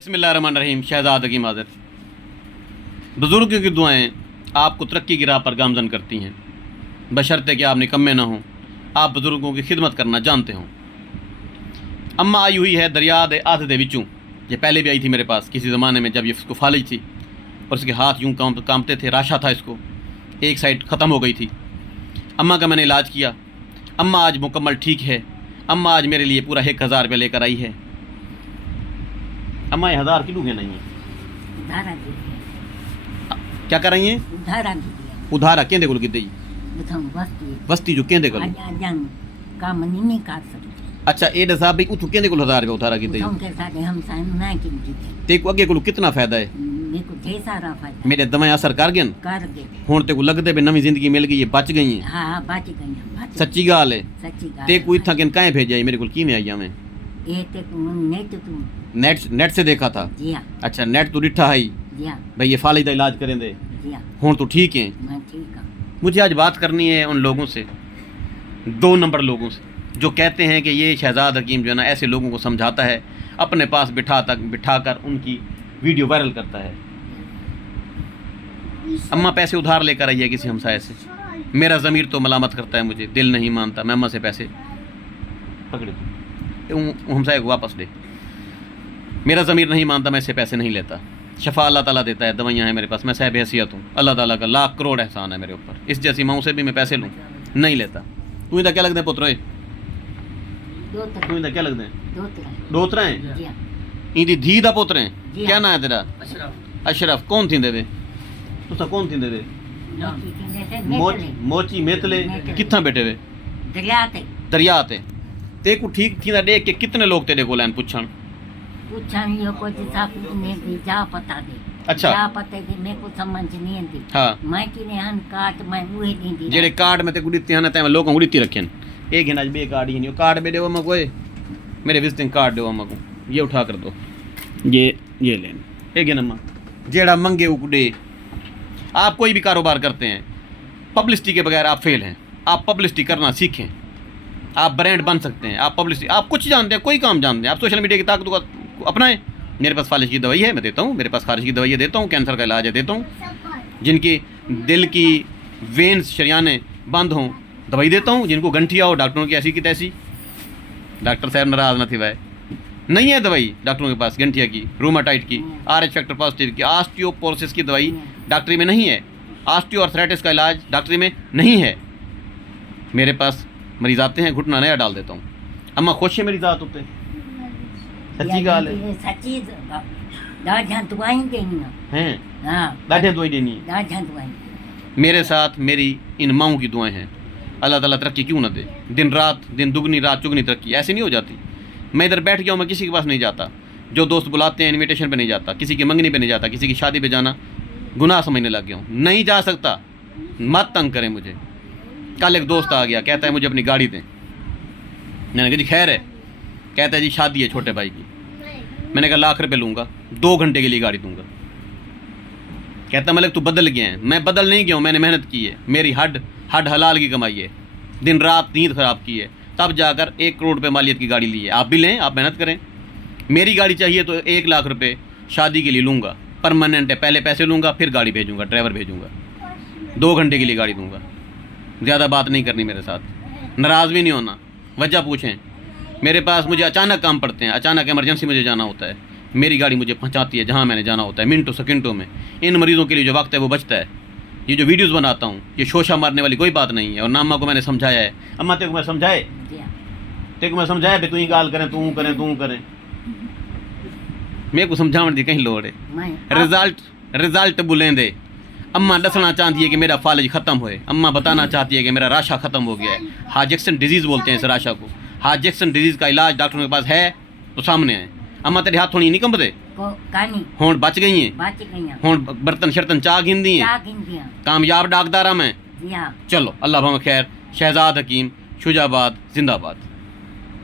बिस्मिल्लाहिर्रहमानिर्रहीम। शहजाद हकीम हाज़िर। बुज़ुर्गों की दुआएं आपको तरक्की की राह पर गामज़न करती हैं, बशर्ते कि आप निकम्मे ना हों, आप बुज़ुर्गों की खिदमत करना जानते हों। अम्मा आई हुई है दरिया दे आध दे विचों। ये पहले भी आई थी मेरे पास किसी ज़माने में, जब ये इसको फालिज थी और इसके हाथ यूँ कांपते थे, राशा था इसको, एक साइड ख़त्म हो गई थी। अम्मा का मैंने इलाज किया। अम्मा आज मुकम्मल ठीक है। अम्मा आज मेरे लिए पूरा 1000 रुपया लेकर आई है। अम्मा 1000 किलो के नहीं है, क्या कर रही हैं? उधारा केंदे कोल की देई वस्ती जो केंदे कोल। काम नहीं कर सकते। अच्छा एड साहब भाई उठो केंदे कोल 1000 रुपया उधारा की देई के साथ हम साइन ना की ते को अगे कोल कितना फायदा है? मेरे को ढेर सारा फायदा मेरे दवाएं असर कर गए कर गए। हुण ते को लगदे भी नवी जिंदगी मिल गई है, बच गई है। हां बच गई। सच्ची गाल है। सच्ची गाल ते कोई था किन काहे भेजा मेरे कोल किवें आई मैं? ये ते नेट तू नेट से देखा था। जी हां। अच्छा नेट तो डिठा है जी हां भाई, ये फालिज दा इलाज करें दे। जी हां हुण तो ठीक है। मैं ठीक हूं। मुझे आज बात करनी है उन लोगों से, 2 नंबर लोगों से, जो कहते हैं कि ये शहजाद हकीम जो है ना ऐसे लोगों को समझाता है, अपने पास बिठाकर उनकी वीडियो वायरल करता है। अम्मा पैसे उधार लेकर आई है किसी हमसाये से। मेरा ज़मीर तो मलामत करता है मुझे, दिल नहीं मानता। मैं अम्मा से पैसे पकड़े हमसाये को वापस दे। मेरा ज़मीर नहीं मानता, मैं इससे पैसे नहीं लेता। शफा अल्लाह ताला देता है, दवाइयाँ हैं मेरे पास, मैं साहब हैसियत हूँ। अल्लाह ताला का लाख करोड़ एहसान है मेरे ऊपर। इस जैसी माँ से भी मैं पैसे लूँ नहीं लेता। तू इधर क्या लगते हैं पुत्र? तू इधर क्या लगते हैं? दोतरा हैं। इंदी धी दा पुत्र हैं। क्या नाम है तेरा? अशरफ। कौन थी दे तुसा कौन थी दे? मोची मेतले कित्थां बैठे वे? दरिया ते को ठीक थी देख के कितने लोग तेरे को लैन पूछण यो को साहब ने भी जा पता दे। अच्छा जा पता दे मेरे को समझ नहीं आती। हां मैं कि ने हन काट मैं उहे दी जेड़े कार्ड में ते गुड़ीती हन ते लोगों गुड़ीती रखन। एक हिना बे कार्ड ही नहीं, कार्ड बे देवो मको मेरे विजिटिंग कार्ड देवो मको, ये उठा कर दो, ये लेन एक नम्मा जेड़ा मंगे उकड़े। आप कोई भी कारोबार करते हैं, पब्लिसिटी के बगैर आप फेल हैं। आप पब्लिसिटी करना सीखें, आप ब्रांड बन सकते हैं। आप पब्लिसिटी, आप कुछ जानते हैं, कोई काम जानते हैं, आप सोशल मीडिया की ताकत को अपनाएं। मेरे पास फालिज की दवाई है, मैं देता हूँ। मेरे पास खारिज की दवाई देता हूँ, कैंसर का इलाज है देता हूँ। जिनकी दिल की वेन्स शरियाने बंद हों दवाई देता हूँ। जिनको गंठिया हो डॉक्टरों की ऐसी की तैसी, डॉक्टर साहब नाराज न थी भाई, नहीं है दवाई डॉक्टरों के पास गंठिया की, रूमाटाइड की, RH फैक्टर पॉजिटिव की, ऑस्टियोपोरोसिस की दवाई डॉक्टरी में नहीं है, ऑस्टियोआर्थराइटिस का इलाज डॉक्टरी में नहीं है। मेरे पास मरीज आते हैं, घुटना नया डाल देता हूँ। अम्मा खुश है मेरी जात होते? सच्ची गाल है। सच्ची दाढ़ दवाई देनी हैं। हां दाढ़ दवाई देनी है। दाढ़ दवाई मेरे साथ मेरी इन माओं की दुआएं हैं। अल्लाह ताला तरक्की क्यों ना दे, दिन रात, दिन दुगनी रात चुगनी तरक्की ऐसे नहीं हो जाती। मैं इधर बैठ गया हूँ, मैं किसी के पास नहीं जाता। जो दोस्त बुलाते हैं इनविटेशन पे नहीं जाता, किसी की मंगनी पे नहीं जाता, किसी की शादी पे जाना गुनाह समझने लग गया हूँ, नहीं जा सकता। मत तंग करें मुझे। कल एक दोस्त आ गया, कहता है मुझे अपनी गाड़ी दें। मैंने कहा जी खैर है। कहता है जी शादी है छोटे भाई की। मैंने कहा लाख रुपये लूँगा, 2 घंटे के लिए गाड़ी दूंगा। कहता मलिक तू बदल गया है। मैं बदल नहीं गया हूँ, मैंने मेहनत की है, मेरी हड हलाल की कमाई है, दिन रात नींद ख़राब की है, तब जाकर 1 करोड़ रुपये मालियत की गाड़ी ली है। आप भी लें, आप मेहनत करें। मेरी गाड़ी चाहिए तो 1 लाख रुपये शादी के लिए लूँगा, परमानेंट है। पहले पैसे लूँगा, फिर गाड़ी भेजूँगा, ड्राइवर भेजूँगा, 2 घंटे के लिए गाड़ी दूँगा। ज़्यादा बात नहीं करनी मेरे साथ, नाराज़ भी नहीं होना। वजह पूछें मेरे पास, मुझे अचानक काम पड़ते हैं, अचानक इमरजेंसी मुझे जाना होता है, मेरी गाड़ी मुझे पहुंचाती है जहां मैंने जाना होता है, मिनटों सेकंडों में। इन मरीज़ों के लिए जो वक्त है वो बचता है। ये जो वीडियोस बनाता हूँ ये शोशा मारने वाली कोई बात नहीं है। और अम्मा को मैंने समझाया है। अम्मा तेरे को मैं समझाए, तेरे को मैं समझाया तू ही गाल करें, तू करें। मेरे को समझाने की कहीं लोड़ है? रिजल्ट बुलेंदे। अम्मा दसना चाहती है कि मेरा फालिज ख़त्म होए। अम्मा बताना चाहती है कि मेरा राशा ख़त्म हो गया है। हार्ट-जैक्सन डिजीज़ बोलते हैं इस राशा को। हार्ट-जैक्सन डिजीज़ का इलाज डॉक्टरों के पास है तो सामने है। अम्मा तेरे हाथ थोड़ी नहीं कंबदे? हुण बच गई हैं, हुण बर्तन शर्तन चाह गिनदी हैं। कामयाब डाकदारा मैं। चलो अल्लाह भम खैर। शहजाद हकीम शुजाबाद जिंदाबाद।